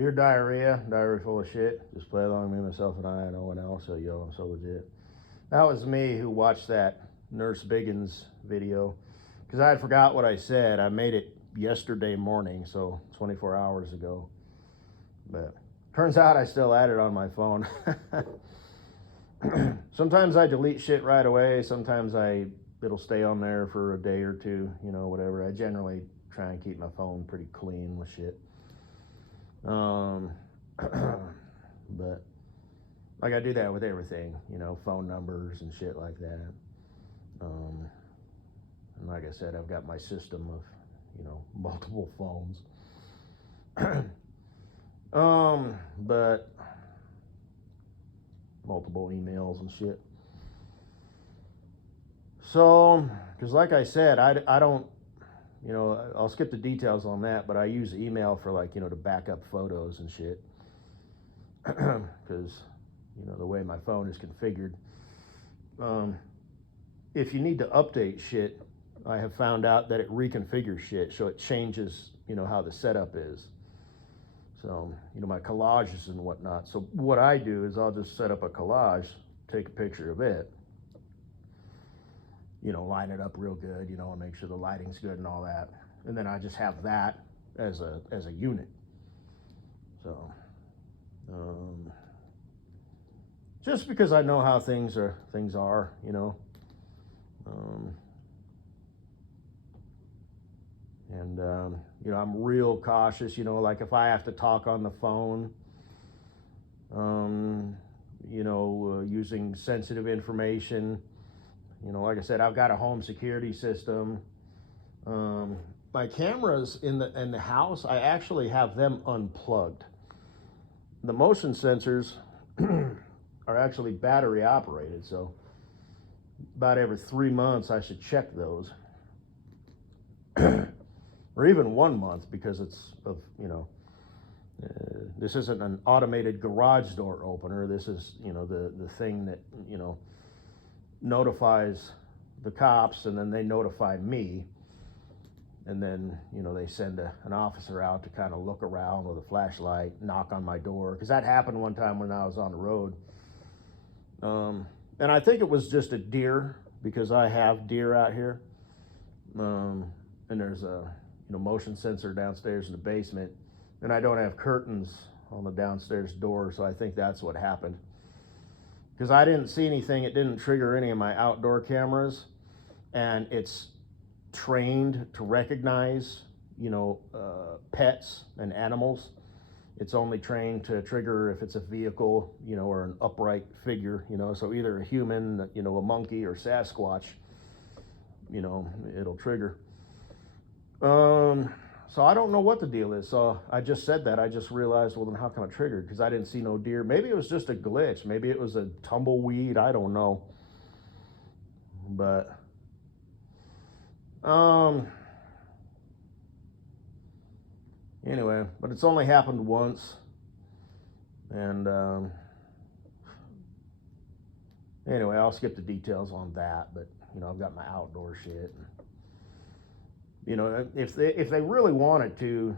Dear Diarrhea, diary full of shit. Just play along, me, myself, and I, and no one else. So, yo, I'm so legit. That was me who watched that Nurse Biggins video. Because I had forgot what I said. I made it yesterday morning, so 24 hours ago. But turns out I still had it on my phone. Sometimes I delete shit right away. Sometimes it'll stay on there for a day or two, whatever. I generally try and keep my phone pretty clean with shit. But like I do that with everything, phone numbers and shit like that. And like I said, I've got my system of, multiple phones. But multiple emails and shit. So, because like I said, I don't, I'll skip the details on that, but I use email for to back up photos and shit. Because, the way my phone is configured. If you need to update shit, I have found out that it reconfigures shit, so it changes, how the setup is. So, my collages and whatnot. So what I do is I'll just set up a collage, take a picture of it, line it up real good, and make sure the lighting's good and all that. And then I just have that as a unit. So, just because I know how things are, and I'm real cautious, like if I have to talk on the phone, using sensitive information, like I said, I've got a home security system. My cameras in the house, I actually have them unplugged. The motion sensors are actually battery operated, so about every 3 months I should check those. Or even 1 month, because it's of, this isn't an automated garage door opener. This is, the thing that, notifies the cops, and then they notify me. And then, they send an officer out to kind of look around with a flashlight, knock on my door. Because that happened one time when I was on the road. And I think it was just a deer, because I have deer out here. And there's a motion sensor downstairs in the basement. And I don't have curtains on the downstairs door, so I think that's what happened. Because I didn't see anything. It didn't trigger any of my outdoor cameras. And it's trained to recognize, pets and animals. It's only trained to trigger if it's a vehicle, or an upright figure, so either a human, a monkey or Sasquatch, it'll trigger. So I don't know what the deal is. So I just said that. I just realized, well, then how come it triggered? Because I didn't see no deer. Maybe it was just a glitch. Maybe it was a tumbleweed. I don't know. But, anyway, but it's only happened once. And, anyway, I'll skip the details on that. But, I've got my outdoor shit. If they really wanted to,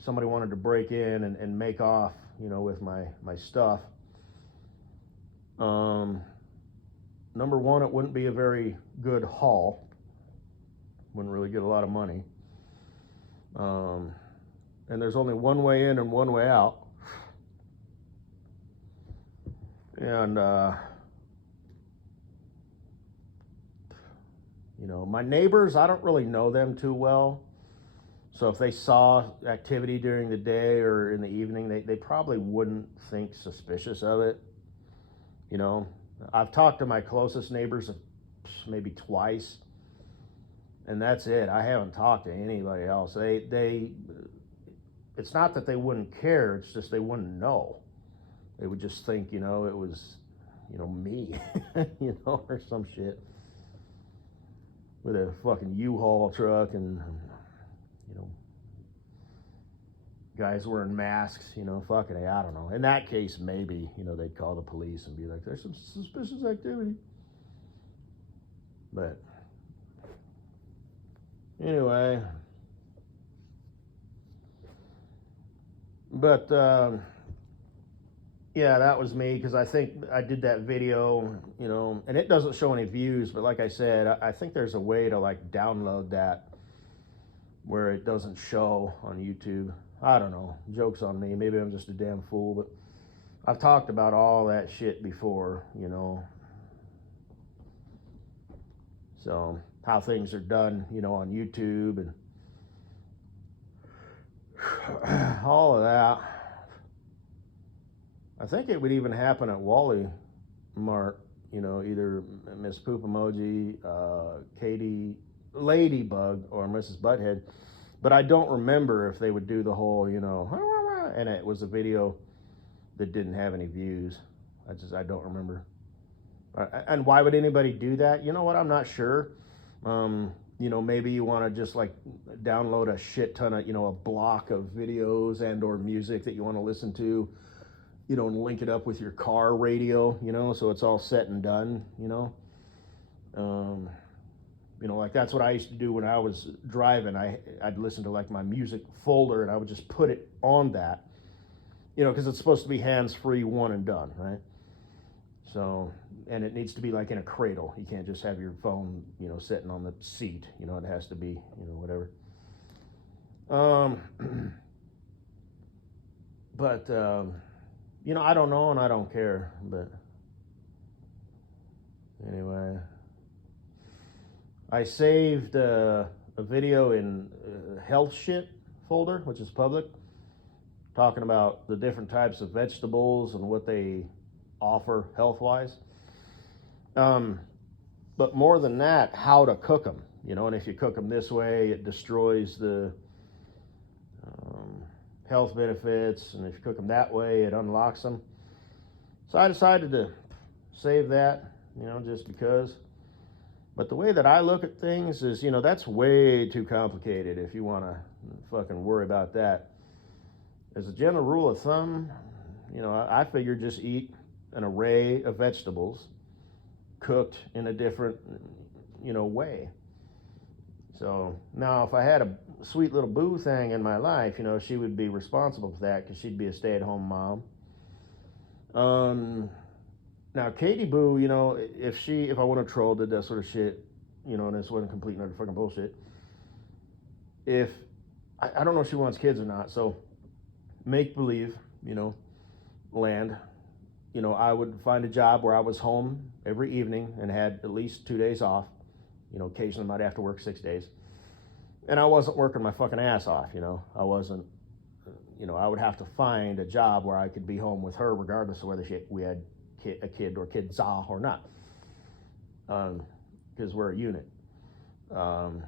somebody wanted to break in and make off, with my stuff. Number one, it wouldn't be a very good haul. Wouldn't really get a lot of money. And there's only one way in and one way out. And, my neighbors, I don't really know them too well. So if they saw activity during the day or in the evening, they probably wouldn't think suspicious of it. I've talked to my closest neighbors maybe twice, and that's it. I haven't talked to anybody else. It's not that they wouldn't care, it's just they wouldn't know. They would just think, it was, me, or some shit. With a fucking U-Haul truck and, guys wearing masks, fucking, I don't know. In that case, maybe, they'd call the police and be like, there's some suspicious activity. But, anyway, But yeah, that was me, because I think I did that video, you know, and it doesn't show any views, but like I said, I think there's a way to like download that where it doesn't show on YouTube. I don't know. Joke's on me. Maybe I'm just a damn fool, but I've talked about all that shit before, you know. So, how things are done, you know, on YouTube and all of that. I think it would even happen at Wally Mart, you know, either Miss Poop Emoji, Katie Ladybug, or Mrs. Butthead. But I don't remember if they would do the whole, you know, and it was a video that didn't have any views. I don't remember. And why would anybody do that? You know what? I'm not sure. You know, maybe you want to just like download a shit ton of, you know, a block of videos and or music that you want to listen to, you know, and link it up with your car radio, you know, so it's all set and done, you know. You know, like that's what I used to do when I was driving. I'd listen to like my music folder and I would just put it on that, you know, because it's supposed to be hands-free, one and done, right? So, and it needs to be like in a cradle. You can't just have your phone, you know, sitting on the seat. You know, it has to be, you know, whatever. But, you know, I don't know and I don't care. But anyway, I saved a video in health shit folder, which is public, talking about the different types of vegetables and what they offer health-wise. But more than that, how to cook them, you know, and if you cook them this way, it destroys the health benefits, and if you cook them that way, it unlocks them. So I decided to save that, you know, just because. But the way that I look at things is, you know, that's way too complicated if you want to fucking worry about that. As a general rule of thumb, you know, I figure just eat an array of vegetables cooked in a different, you know, way. So now if I had a sweet little boo thing in my life, you know, she would be responsible for that because she'd be a stay-at-home mom. Now Katie Boo, you know, if I want to troll, did that sort of shit, you know, and this wasn't complete and utter fucking bullshit. I don't know if she wants kids or not, so make believe, you know, land. You know, I would find a job where I was home every evening and had at least 2 days off. You know, occasionally I might have to work 6 days. And I wasn't working my fucking ass off, you know. I wasn't, you know, I would have to find a job where I could be home with her regardless of whether we had a kid or kids or not. Because we're a unit. So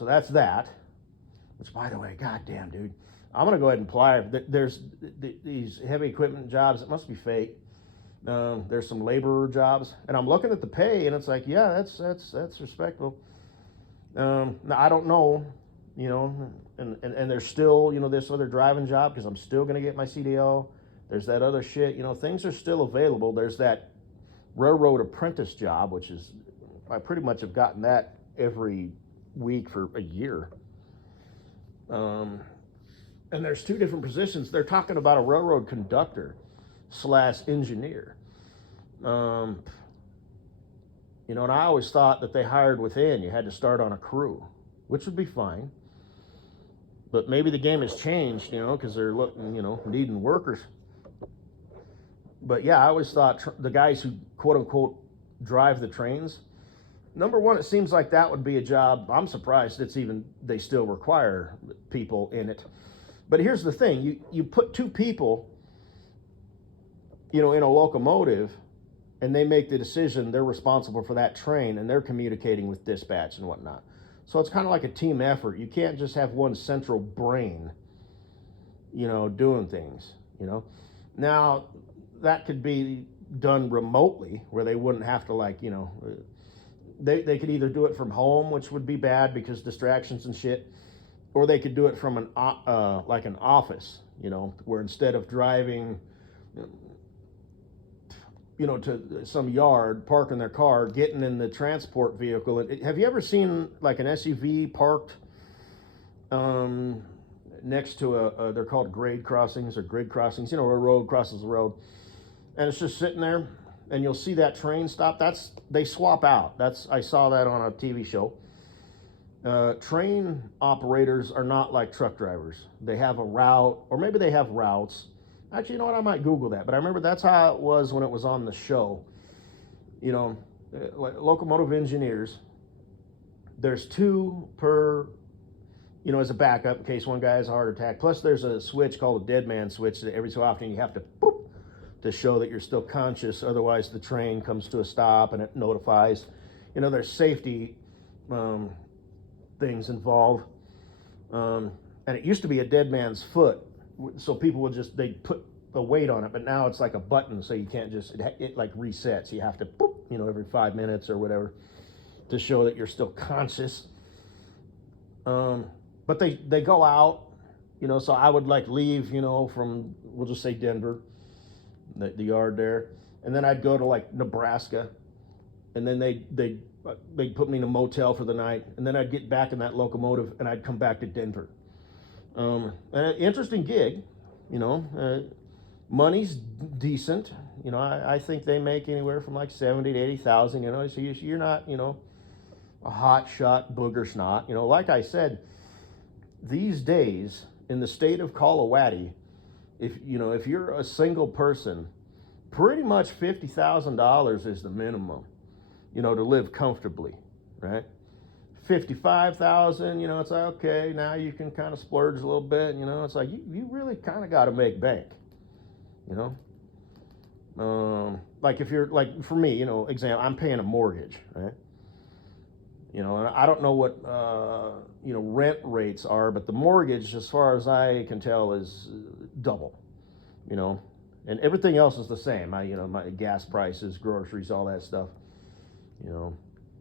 that's that. Which, by the way, goddamn, dude. I'm going to go ahead and apply. There's these heavy equipment jobs. It must be fake. There's some laborer jobs. And I'm looking at the pay, and it's like, yeah, that's respectable. Now, I don't know, you know, and there's still, you know, this other driving job because I'm still going to get my CDL. There's that other shit. You know, things are still available. There's that railroad apprentice job, which is, I pretty much have gotten that every week for a year. And there's two different positions. They're talking about a railroad conductor / engineer. You know, and I always thought that they hired within. You had to start on a crew, which would be fine. But maybe the game has changed, you know, because they're looking, you know, needing workers. But yeah, I always thought the guys who quote unquote drive the trains, number one, it seems like that would be a job. I'm surprised they still require people in it. But here's the thing, you put two people, you know, in a locomotive, and they make the decision, they're responsible for that train, and they're communicating with dispatch and whatnot. So it's kind of like a team effort. You can't just have one central brain, you know, doing things, you know. Now, that could be done remotely, where they wouldn't have to, like, you know, they could either do it from home, which would be bad because distractions and shit, or they could do it from like an office, you know, where instead of driving, you know, to some yard, parking their car, getting in the transport vehicle. Have you ever seen like an SUV parked next to they're called grade crossings or grid crossings, you know, where a road crosses the road. And it's just sitting there, and you'll see that train stop. They swap out. I saw that on a TV show. Train operators are not like truck drivers. They have a route, or maybe they have routes. Actually, you know what? I might Google that. But I remember that's how it was when it was on the show. You know, like locomotive engineers, there's two per, you know, as a backup in case one guy has a heart attack. Plus, there's a switch called a dead man switch that every so often you have to boop to show that you're still conscious. Otherwise, the train comes to a stop and it notifies. You know, there's safety things involved. And it used to be a dead man's foot. So people would they put the weight on it, but now it's like a button, so you can't just, it like resets. You have to, boop, you know, every 5 minutes or whatever to show that you're still conscious. But they go out, you know, so I would like leave, you know, from, we'll just say Denver, the yard there, and then I'd go to like Nebraska, and then they'd put me in a motel for the night, and then I'd get back in that locomotive and I'd come back to Denver. An interesting gig, you know, money's decent, you know, I think they make anywhere from like 70 to 80,000, you know, so you're not, you know, a hot shot booger snot, you know, like I said, these days in the state of Colorado, if you're a single person, pretty much $50,000 is the minimum, you know, to live comfortably, right? 55,000, you know, it's like, okay, now you can kind of splurge a little bit, you know, it's like you really kind of got to make bank, you know. Like if you're like, for me, you know, I'm paying a mortgage, right? You know, and I don't know what you know, rent rates are, but the mortgage, as far as I can tell, is double, you know, and everything else is the same. You know, my gas prices, groceries, all that stuff, you know.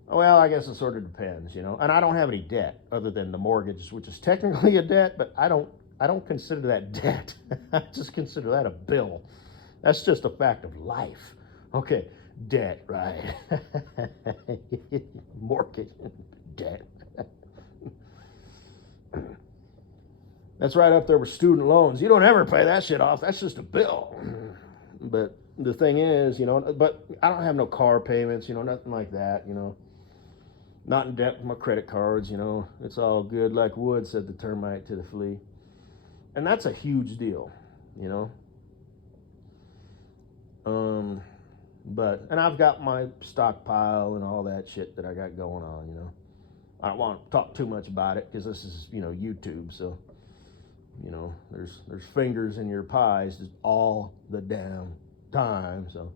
Well, I guess it sort of depends, you know. And I don't have any debt other than the mortgage, which is technically a debt, but I don't consider that debt. I just consider that a bill. That's just a fact of life. Okay, debt, right? Mortgage, debt. That's right up there with student loans. You don't ever pay that shit off. That's just a bill. But the thing is, you know, but I don't have no car payments, you know, nothing like that, you know. Not in debt with my credit cards, you know. It's all good, like Wood said the termite to the flea. And that's a huge deal, you know. And I've got my stockpile and all that shit that I got going on, you know. I don't want to talk too much about it because this is, you know, YouTube, so, you know, there's fingers in your pies just all the damn time, so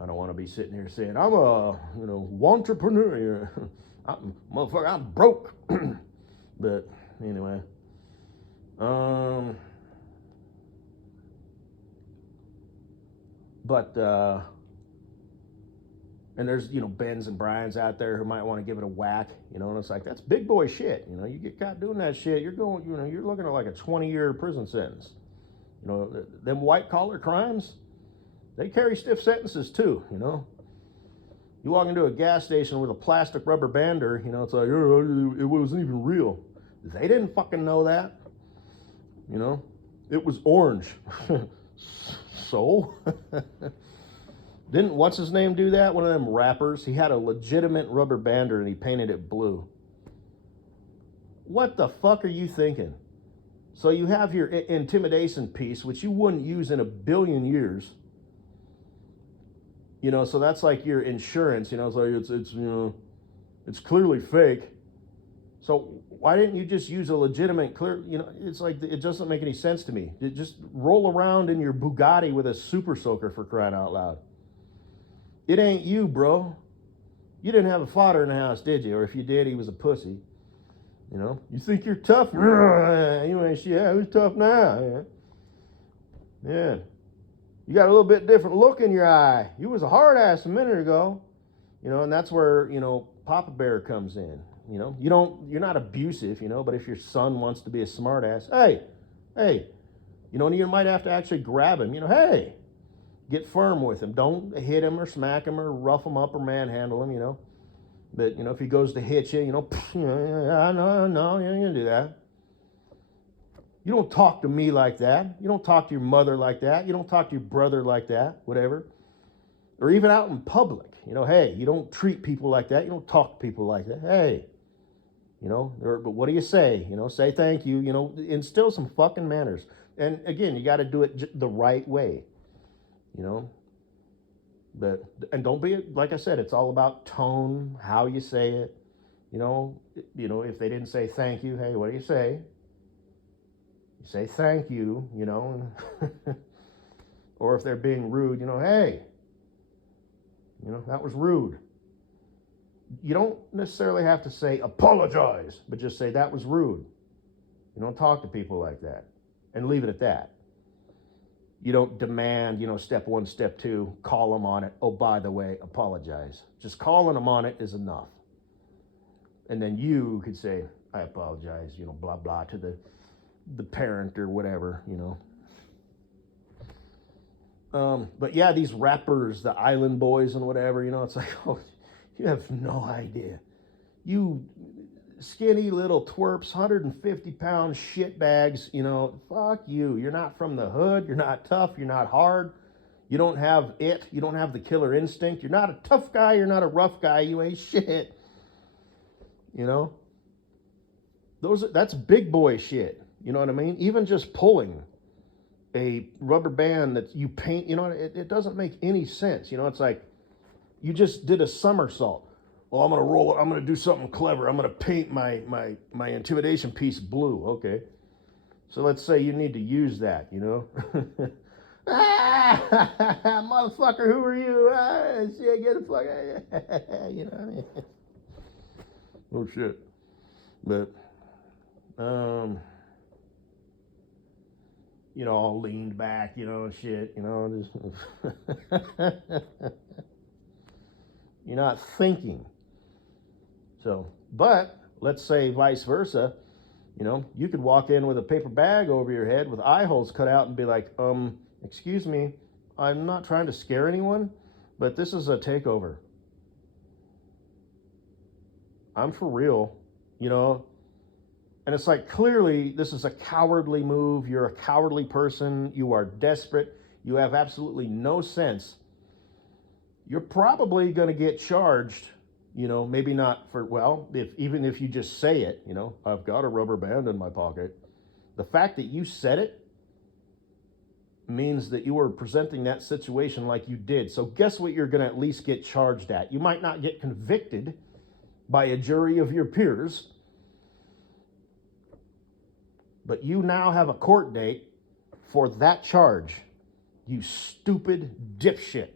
I don't want to be sitting here saying I'm a, you know, entrepreneur. Motherfucker, I'm broke. But anyway, and there's, you know, Bens and Brians out there who might want to give it a whack, you know, and it's like, that's big boy shit. You know, you get caught doing that shit, you're going, you know, you're looking at like a 20-year prison sentence. You know, them white collar crimes, they carry stiff sentences too, you know. You walk into a gas station with a plastic rubber bander, you know, it's like, oh, it wasn't even real. They didn't fucking know that, you know. It was orange. So? Didn't what's his name do that? One of them rappers. He had a legitimate rubber bander and he painted it blue. What the fuck are you thinking? So you have your intimidation piece, which you wouldn't use in a billion years. You know, so that's like your insurance. You know, it's like it's you know, it's clearly fake. So why didn't you just use a legitimate clear? You know, it's like it doesn't make any sense to me. Just roll around in your Bugatti with a super soaker, for crying out loud. It ain't you, bro. You didn't have a father in the house, did you? Or if you did, he was a pussy. You know, you think you're tough? You ain't shit. Yeah, who's tough now? Yeah. You got a little bit different look in your eye. You was a hard ass a minute ago. You know, and that's where, you know, Papa Bear comes in. You know, you're not abusive, you know, but if your son wants to be a smart ass, hey, you know, and you might have to actually grab him, you know, hey, get firm with him. Don't hit him or smack him or rough him up or manhandle him, you know. But, you know, if he goes to hit you, you know, no, you ain't gonna do that. You don't talk to me like that. You don't talk to your mother like that. You don't talk to your brother like that, whatever. Or even out in public, hey, you don't treat people like that. You don't talk to people like that. Hey, but what do you say? Say thank you, instill some fucking manners. And again, you got to do it the right way, and don't be, like I said, it's all about tone, how you say it. If they didn't say thank you, hey, what do you say? You say thank you, or if they're being rude, hey, that was rude. You don't necessarily have to say apologize, but just say that was rude. You don't talk to people like that and leave it at that. You don't demand, step one, step two, call them on it. Oh, by the way, apologize. Just calling them on it is enough. And then you could say, I apologize, blah, blah, to the parent or whatever, But yeah, these rappers, the Island Boys and whatever, it's like, oh, you have no idea. You skinny little twerps, 150-pound shitbags, fuck you. You're not from the hood. You're not tough. You're not hard. You don't have it. You don't have the killer instinct. You're not a tough guy. You're not a rough guy. You ain't shit. That's big boy shit. You know what I mean? Even just pulling a rubber band that you paint, it doesn't make any sense. It's like you just did a somersault. Well, I'm going to roll it. I'm going to do something clever. I'm going to paint my intimidation piece blue. Okay. So let's say you need to use that, motherfucker, who are you? Shit, get the fuck out. Oh, shit. But, all leaned back, shit, just you're not thinking. So, but let's say vice versa, you could walk in with a paper bag over your head with eye holes cut out and be like, excuse me, I'm not trying to scare anyone, but this is a takeover. I'm for real, And it's like, clearly, this is a cowardly move. You're a cowardly person. You are desperate. You have absolutely no sense. You're probably going to get charged, maybe not for, even if you just say it, I've got a rubber band in my pocket. The fact that you said it means that you were presenting that situation like you did. So guess what you're going to at least get charged at? You might not get convicted by a jury of your peers, but you now have a court date for that charge, you stupid dipshit.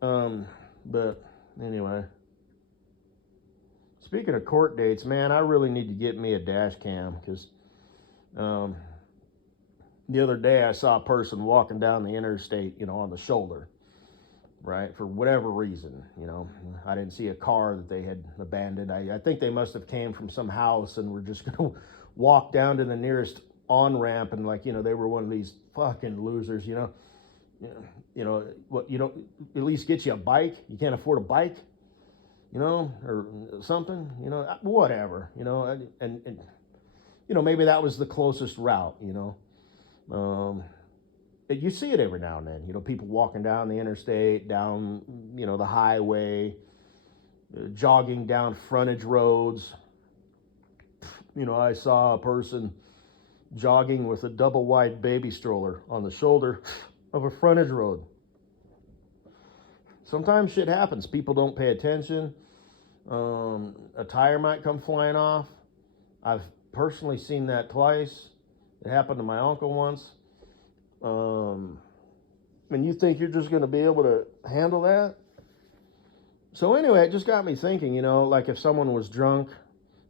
But anyway, speaking of court dates, man, I really need to get me a dash cam because the other day I saw a person walking down the interstate, on the shoulder, right? For whatever reason, I didn't see a car that they had abandoned. I think they must have came from some house and were just going to walk down to the nearest on-ramp and they were one of these fucking losers, what, you don't at least get you a bike? You can't afford a bike, or something, whatever, and maybe that was the closest route, you see it every now and then, people walking down the interstate, down, the highway, jogging down frontage roads. I saw a person jogging with a double wide baby stroller on the shoulder of a frontage road. Sometimes shit happens. People don't pay attention. A tire might come flying off. I've personally seen that twice. It happened to my uncle once. And you think you're just going to be able to handle that? So anyway, it just got me thinking, like if someone was drunk,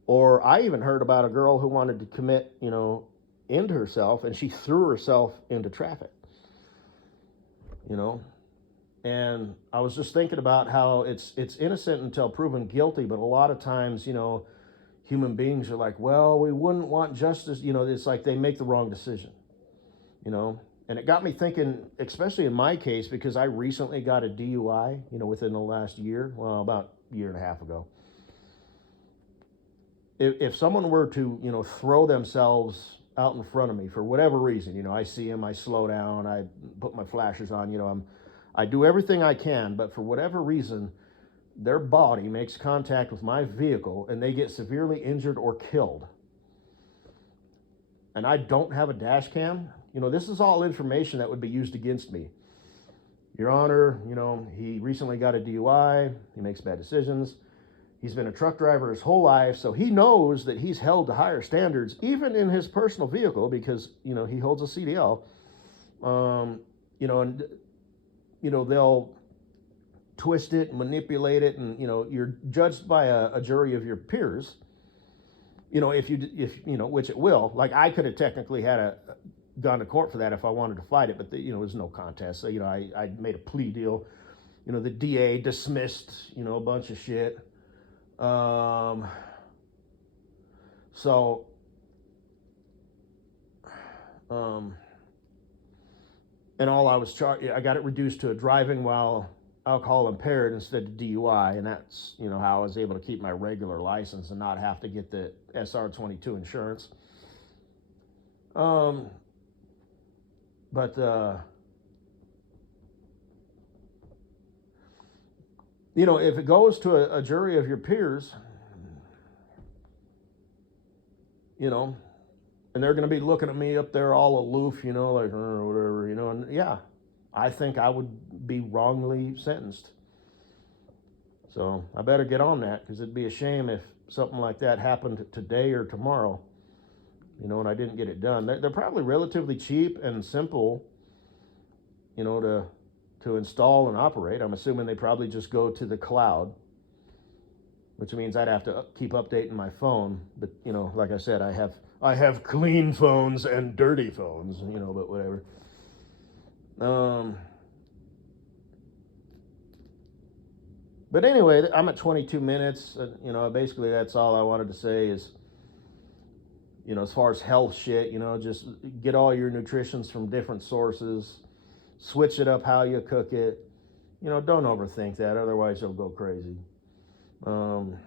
or I even heard about a girl who wanted to commit, into herself, and she threw herself into traffic, and I was just thinking about how it's innocent until proven guilty, but a lot of times, human beings are like, well, we wouldn't want justice, it's like they make the wrong decision, and it got me thinking, especially in my case, because I recently got a DUI, within the last year, well, about a year and a half ago. if someone were to, throw themselves out in front of me for whatever reason, I see them, I slow down, I put my flashers on, I do everything I can, but for whatever reason, their body makes contact with my vehicle and they get severely injured or killed, and I don't have a dash cam, this is all information that would be used against me. Your Honor, he recently got a DUI, he makes bad decisions. He's been a truck driver his whole life, so he knows that he's held to higher standards, even in his personal vehicle, because, he holds a CDL. They'll twist it, manipulate it, and, you're judged by a jury of your peers, which it will. Like, I could have technically gone to court for that if I wanted to fight it, but there's no contest. So, I made a plea deal. The DA dismissed, a bunch of shit. And all I was charged, I got it reduced to a driving while alcohol impaired instead of DUI, and that's, how I was able to keep my regular license and not have to get the SR22 insurance. If it goes to a jury of your peers, and they're going to be looking at me up there all aloof, like, whatever, and yeah, I think I would be wrongly sentenced. So I better get on that, because it'd be a shame if something like that happened today or tomorrow, and I didn't get it done. They're probably relatively cheap and simple, to install and operate. I'm assuming they probably just go to the cloud, which means I'd have to keep updating my phone. But, like I said, I have clean phones and dirty phones, but whatever. But anyway, I'm at 22 minutes. Basically that's all I wanted to say is, as far as health shit, just get all your nutritions from different sources, switch it up how you cook it. Don't overthink that, otherwise you'll go crazy. But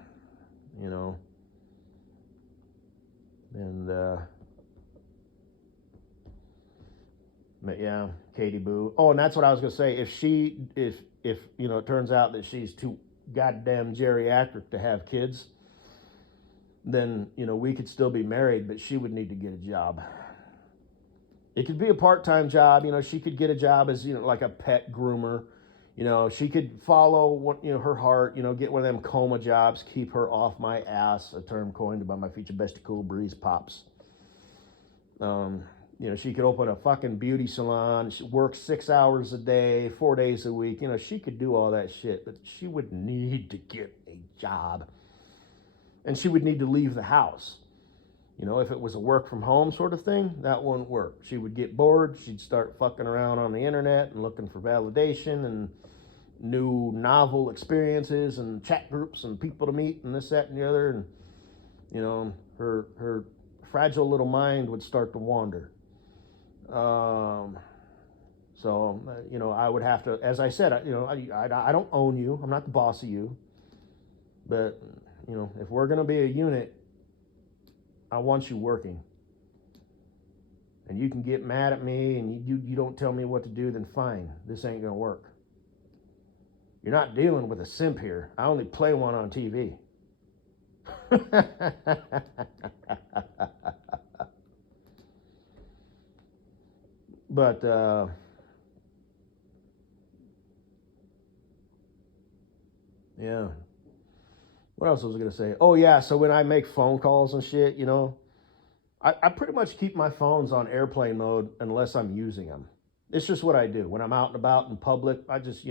yeah, Katie Boo. Oh, and that's what I was gonna say. If it turns out that she's too goddamn geriatric to have kids, then we could still be married, but she would need to get a job. It could be a part-time job. She could get a job as like a pet groomer. She could follow what her heart. Get one of them coma jobs, keep her off my ass. A term coined by my future bestie, Cool Breeze Pops. She could open a fucking beauty salon. She works 6 hours a day, 4 days a week. She could do all that shit, but she would need to get a job, and she would need to leave the house. If it was a work from home sort of thing, that wouldn't work. She would get bored. She'd start fucking around on the internet and looking for validation and new novel experiences and chat groups and people to meet and this, that, and the other. And, her fragile little mind would start to wander. I would have to, as I said, I don't own you. I'm not the boss of you. But, if we're going to be a unit, I want you working. And you can get mad at me and you don't tell me what to do, then fine. This ain't going to work. You're not dealing with a simp here. I only play one on TV. But, yeah. What else was I going to say? Oh, yeah, so when I make phone calls and shit, I pretty much keep my phones on airplane mode unless I'm using them. It's just what I do. When I'm out and about in public, I just,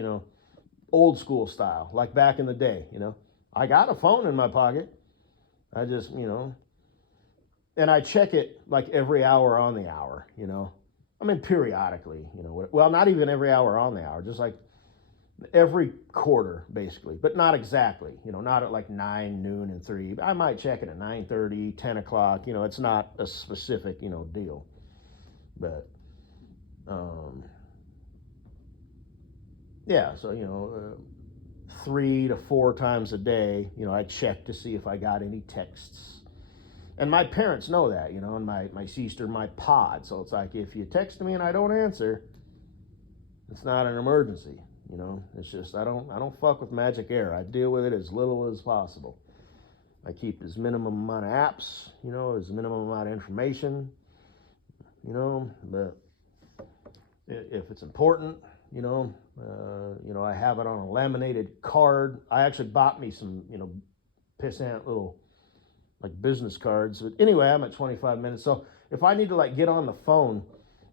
old school style, like back in the day, I got a phone in my pocket. I just, and I check it like every hour on the hour, I mean, periodically, well, not even every hour on the hour, just like every quarter, basically, but not exactly, not at like 9, noon, and 3. I might check it at 9:30, 10 o'clock, it's not a specific, deal. But, yeah, so, 3 to 4 times a day, I check to see if I got any texts, And my parents know that, you know, and my sister, my pod. So it's like, if you text me and I don't answer, it's not an emergency. You know, it's just, I don't fuck with magic air. I deal with it as little as possible. I keep as minimum amount of apps, you know, as minimum amount of information, you know, but if it's important, you know, I have it on a laminated card. I actually bought me some, you know, pissant little like business cards. But anyway, I'm at 25 minutes. So if I need to like get on the phone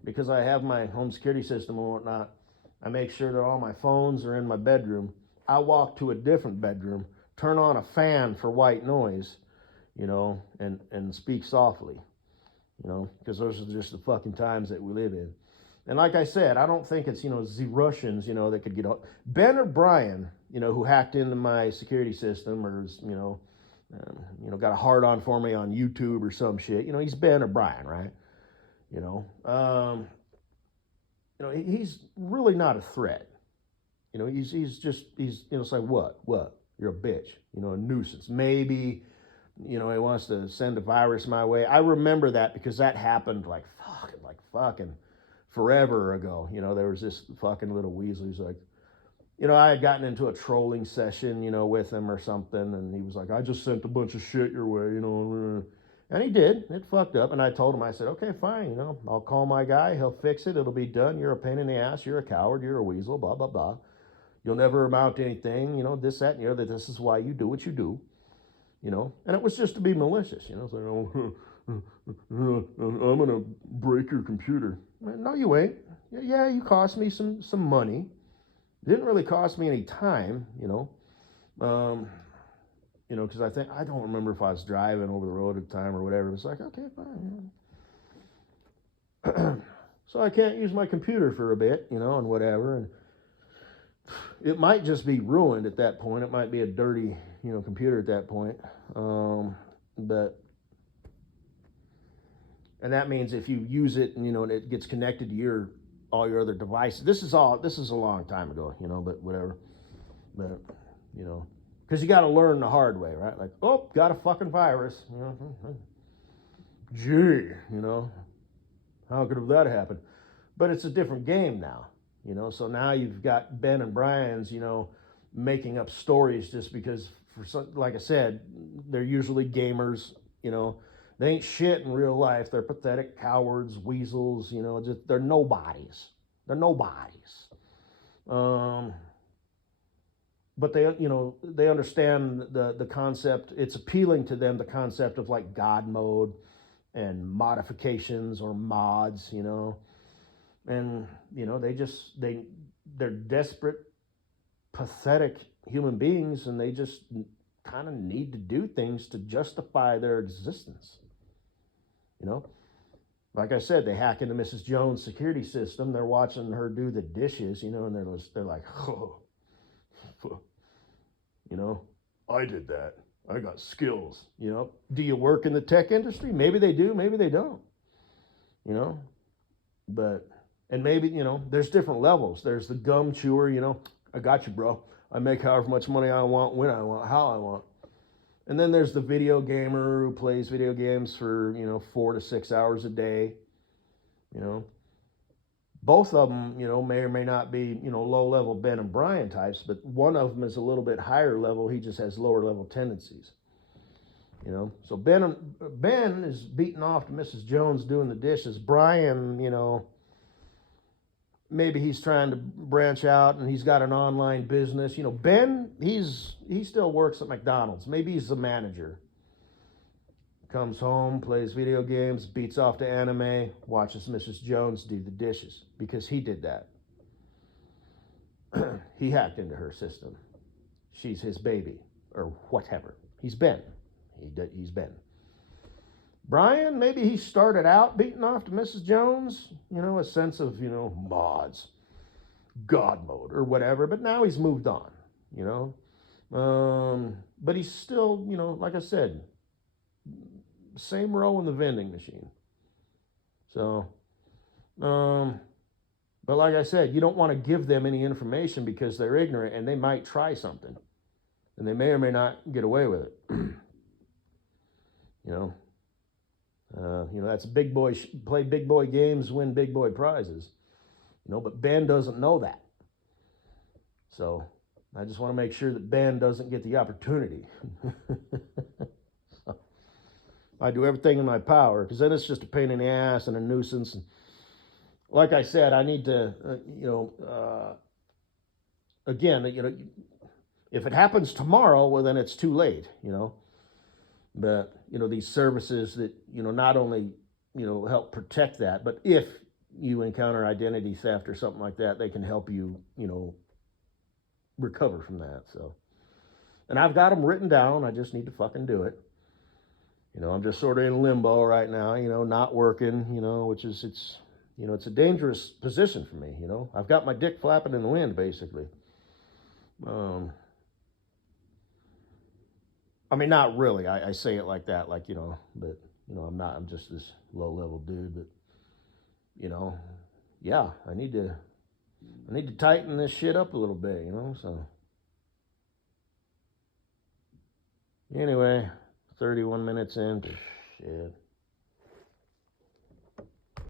because I have my home security system and whatnot, I make sure that all my phones are in my bedroom. I walk to a different bedroom, turn on a fan for white noise, you know, and speak softly, you know, because those are just the fucking times that we live in. And like I said, I don't think it's, you know, the Russians, you know, that could get on. Ben or Brian, you know, who hacked into my security system or, got a hard on for me on YouTube or some shit. You know, he's Ben or Brian, right? You know, he's really not a threat. You know, he's it's like, what? You're a bitch, you know, a nuisance. Maybe, you know, he wants to send a virus my way. I remember that because that happened like fucking forever ago. You know, there was this fucking little weasel. He's like, you know, I had gotten into a trolling session, you know, with him or something, and he was like, I just sent a bunch of shit your way, you know. And he did. It fucked up. And I told him, I said, okay, fine, you know, I'll call my guy. He'll fix it. It'll be done. You're a pain in the ass. You're a coward. You're a weasel, blah, blah, blah. You'll never amount to anything, you know, this, that, and the other. This is why you do what you do, you know. And it was just to be malicious, you know. It's like, oh, I'm going to break your computer. No, you ain't. Yeah, you cost me some money. It didn't really cost me any time, you know. Because I don't remember if I was driving over the road at the time or whatever. It was like, okay, fine. Yeah. So I can't use my computer for a bit, you know, and whatever. And it might just be ruined at that point. It might be a dirty, you know, computer at that point. And that means if you use it and, you know, and it gets connected to all your other devices. This is a long time ago, you know, but whatever. But, you know, because you got to learn the hard way, right? Like, oh, got a fucking virus. You know, gee, you know, how could have that happened? But it's a different game now, you know. So now you've got Ben and Brian's, you know, making up stories just because, like I said, they're usually gamers, you know. They ain't shit in real life. They're pathetic cowards, weasels, you know, they're nobodies. They're nobodies. But they understand the concept. It's appealing to them, the concept of like God mode and modifications or mods, you know. And, you know, they're desperate, pathetic human beings, and they just kind of need to do things to justify their existence. You know, like I said, they hack into Mrs. Jones' security system. They're watching her do the dishes, you know, and they're like, oh, you know, I did that. I got skills, you know. Do you work in the tech industry? Maybe they do, maybe they don't, you know. And maybe, you know, there's different levels. There's the gum chewer, you know, I got you, bro. I make however much money I want, when I want, how I want. And then there's the video gamer who plays video games for, you know, 4 to 6 hours a day, you know. Both of them, you know, may or may not be, you know, low-level Ben and Brian types, but one of them is a little bit higher level. He just has lower-level tendencies, you know. So Ben is beating off to Mrs. Jones doing the dishes. Brian, you know, maybe he's trying to branch out and he's got an online business. You know, Ben, he still works at McDonald's. Maybe he's the manager. Comes home, plays video games, beats off to anime, watches Mrs. Jones do the dishes because he did that. He hacked into her system. She's his baby or whatever. He's Ben. He's Ben. Brian, maybe he started out beating off to Mrs. Jones, you know, a sense of, you know, mods, God mode or whatever, but now he's moved on, you know. But he's still, you know, like I said, same row in the vending machine. So, but like I said, you don't want to give them any information because they're ignorant and they might try something and they may or may not get away with it. You know, That's big boy, play big boy games, win big boy prizes. But Ben doesn't know that. So I just want to make sure that Ben doesn't get the opportunity. So I do everything in my power, because then it's just a pain in the ass and a nuisance. And like I said, I need to, again, if it happens tomorrow, well, then it's too late, But, these services that, not only, help protect that, but if you encounter identity theft or something like that, they can help you, recover from that. So, and I've got them written down. I just need to fucking do it. I'm just sort of in limbo right now, not working, which is, it's a dangerous position for me, I've got my dick flapping in the wind, basically. I mean, not really. I say it like that, but, I'm just this low level dude, but, yeah, I need to tighten this shit up a little bit, so. Anyway, 31 minutes in, shit.